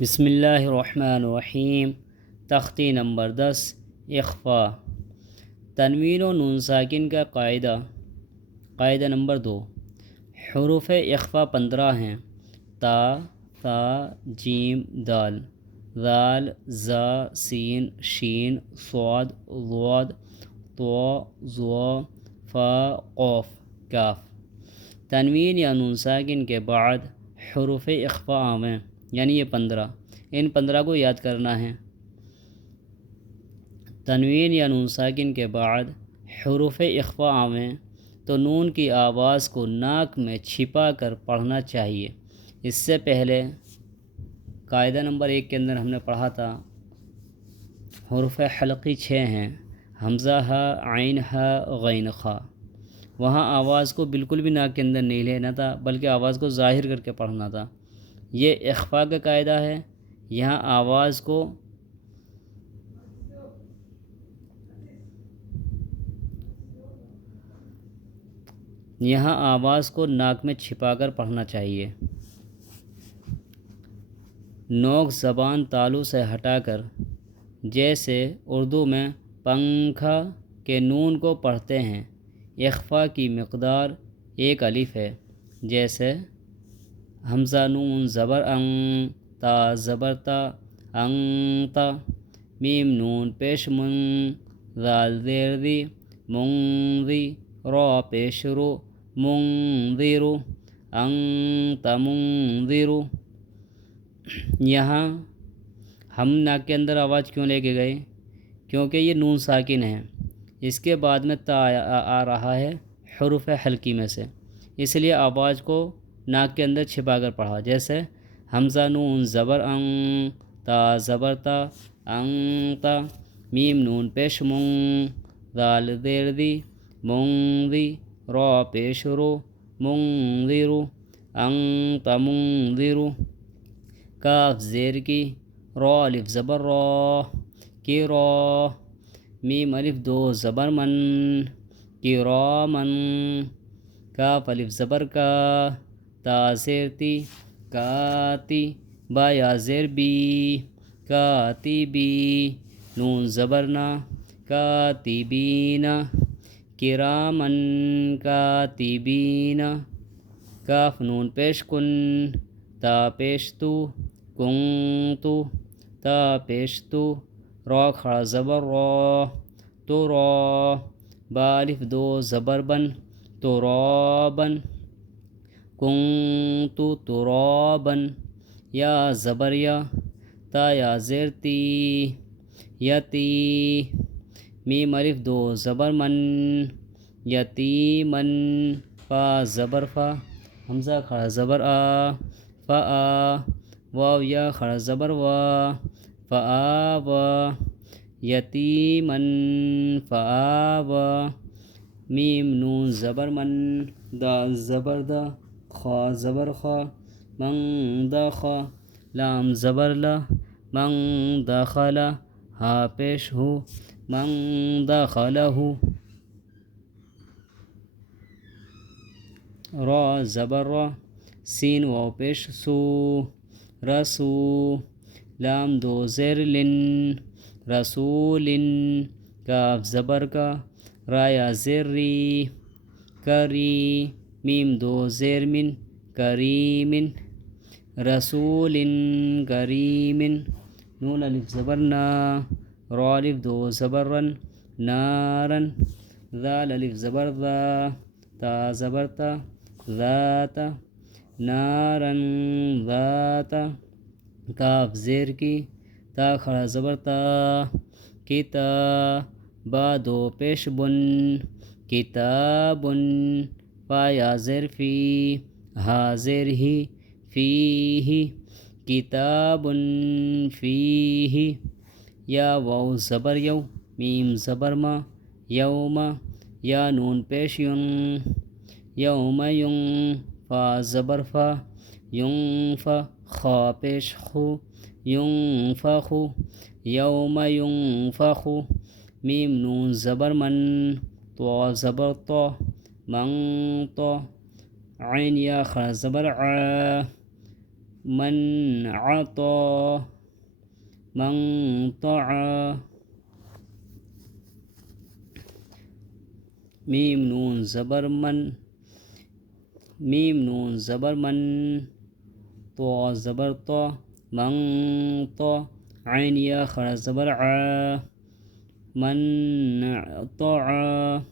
بسم اللہ الرحمن الرحیم۔ تختی نمبر 10 اخفا۔ تنوین و نون ساکن کا قاعدہ نمبر 2۔ حروف اخفا 15 ہیں: تا، ثا، جیم، دال، ذال، زا، سین، شین، صاد، ضاد، طا، ظا، فا، قاف، کاف۔ تنوین یا نون ساکن کے بعد حروف اخفا آویں، یعنی یہ 15، ان 15 کو یاد کرنا ہے۔ تنوین یا نون ساکن کے بعد حروف اخفا آویں تو نون کی آواز کو ناک میں چھپا کر پڑھنا چاہیے۔ اس سے پہلے قاعدہ نمبر 1 کے اندر ہم نے پڑھا تھا حروف حلقی 6 ہیں: حمزہ ہا، عین ہا، غین خا۔ وہاں آواز کو بالکل بھی ناک کے اندر نہیں لینا تھا، بلکہ آواز کو ظاہر کر کے پڑھنا تھا۔ یہ اخفا کا قاعدہ ہے۔ یہاں آواز کو ناک میں چھپا کر پڑھنا چاہیے۔ نوک زبان تالو سے ہٹا کر، جیسے اردو میں پنکھا کے نون کو پڑھتے ہیں، اخفا کی مقدار 1 الف ہے۔ جیسے حمزہ نون زبر ان، تا زبر تا، انتا، میم نون پیش من، ذال زیر دی، منذی، را پیش رو، منذرو، انت منذرو۔ یہاں ہم ناک کے اندر آواز کیوں لے کے گئے؟ کیونکہ یہ نون ساکن ہے، اس کے بعد میں تا آ رہا ہے حروف حلقی میں سے، اس لیے آواز کو ناک کے اندر چھپا کر پڑھا۔ جیسے حمزہ نون زبر ان، تا زبر تا، انتا، میم نون پیش من، ذال زیر دی، منذی، را پیش رو، منذرو، انت منذرو۔ کاف زیر کی، را الف زبر را کی را، میم الف 2 زبر من کی را من، کاف الف زبر کا، تا زیر تی، کاتی، با یا زیر بی، کاتی بی، نون زبر نا، کاتبینا، کرامن کاتبینا۔ کاف نون پیش کن، تا پیش تو، کنتو، تا پیش تو، را کھڑا زبر را، تو را، با الف 2 زبر بن، تو رابن، کنتو ترابن، یا زبر یا، تا یا زیر تی، یتی، میم الف 2 زبر من، یتیمن، فا زبر فا، حمزہ کھڑا زبر آ، فا آ، واو یا کھڑا زبر وا، فآوا، یتیمن فآوا، میم نون زبر من، دال زبر دا، خا زبر خا، من دخا، لام زبر لا، من دخل، ہا پیش ہو، من دخلہ، را زبر را، سین واو پیش سو، رسو، لام 2 زیر لن، رسولن، کاف زبر کا، را یا زیر ری، کری، میم 2 زیر من، کریمن، رسول کریم، نون الف زبر نا، را الف 2 زبر رن، نارن، ذال الف زبر ذا، تا زبر تا، ذات، نارن ذات، کاف زیر کی، تا کھڑا زبر تا، کتا، با 2 پیش بن، کتابن، پا یا زیر فی، ہا زیر ہی، فیہ، کتابن فیہ، یا واو زبر یو، میم زبر ما، یوم، یا نون پیش ین، یوم ین، فا زبر فا، ینفا، خا پیش خو، ینفخو، یوم ینفخو، میم نون زبر من، طا زبر طا، من طا، عین یا کھڑا زبر عا، من عطا من طعا میم نون زبر من میم نون زبر من تو زبر تو من تو عین یا خرا زبر ع من طعا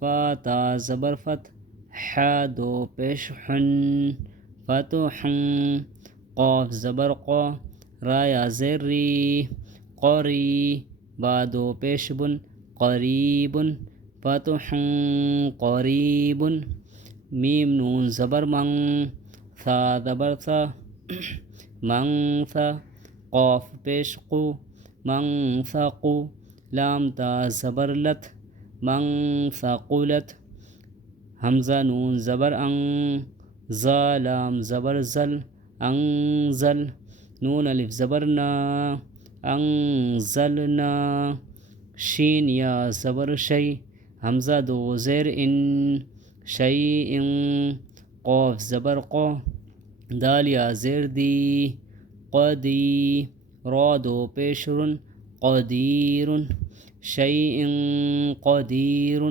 فاتا زبر فت ح دو پیش حن فتح قاف زبر قا را یا زیر ری قری با دو پیش بن قریب فتح قریب میم نون زبر من ثا زبر ثا من ثا قاف پیش قو من ثقو لام تا زبر لت من ثقلت حمزہ نون زبر ان زا لام زبر زل انزل نون الف زبر نا انزلنا شین یا زبر شی حمزہ دو زیر ان شیء قاف زبر قو دال یا زیر دی قدی را دو پیش رن قدیر شیء قدیر